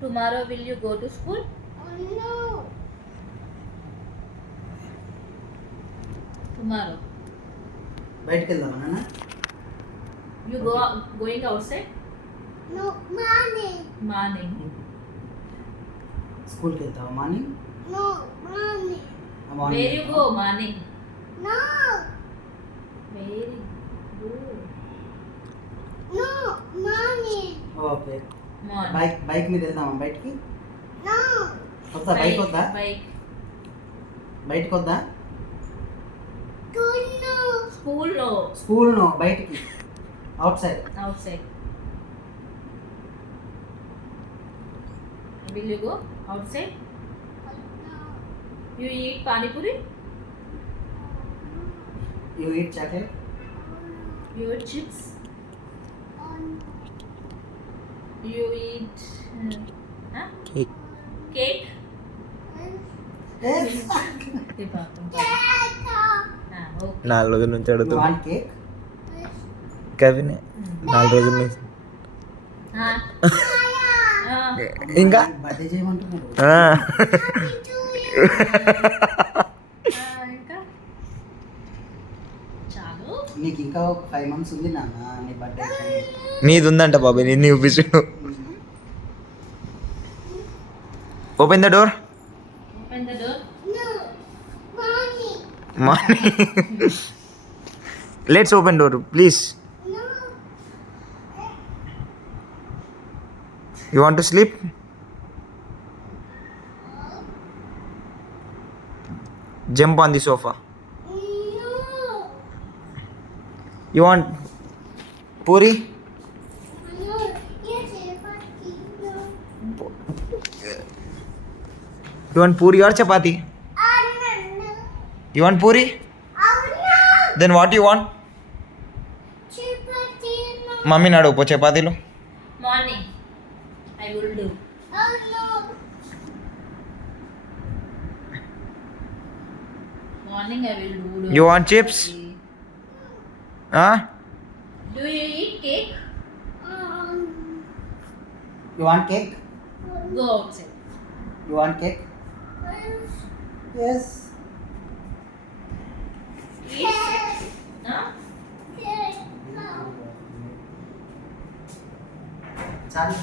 Tomorrow will you go to school? No. Tomorrow. బయటికి వెళ్దామా నాన్న? You going outside? No, money. Morning. స్కూల్కి వెళ్తావా morning? No, money. Where you go morning? No. Very good. No, money. Okay. Morning. Bike మీద వెళ్దామా బయటికి? No. వద్దా bike వద్దా? Bike. బయటికి వద్దా? Good no. School no. School no బయటికి outside. Outside. Will you go outside? No. You eat pani puri? You eat chocolate? You eat chips? On. You eat huh? Cake. Cake? Yes. Okay. 4 రోజుల నుంచి You అడుగుతున్నా want cake? కవినే 4 రోజుల నుంచి Ah. Ah. ఇంకా birthday చేయమంటున్నాడు. ఇంకా చాలు. నీకు ఇంకా ఒక 5 months ఉంది నాన్న నీ బర్త్డే. నీది ఉందంట బాబాయ్, నేను చూపించు. Open the door. Open the door. No. Money. Morning let's open door please. No. You want to sleep? Jump on the sofa. No. You want puri? No. Yes, party. No. You want puri or chapati? No. You want puri? Oh no. Then what you want? Chapati. No. మమ్మీని అడుగు చపాతీలు. Morning. I will do. Oh no. Morning I will do. You want chips? Do you eat cake? You want cake? Go outside. You want cake? Yes. Eat. Huh? చాలు.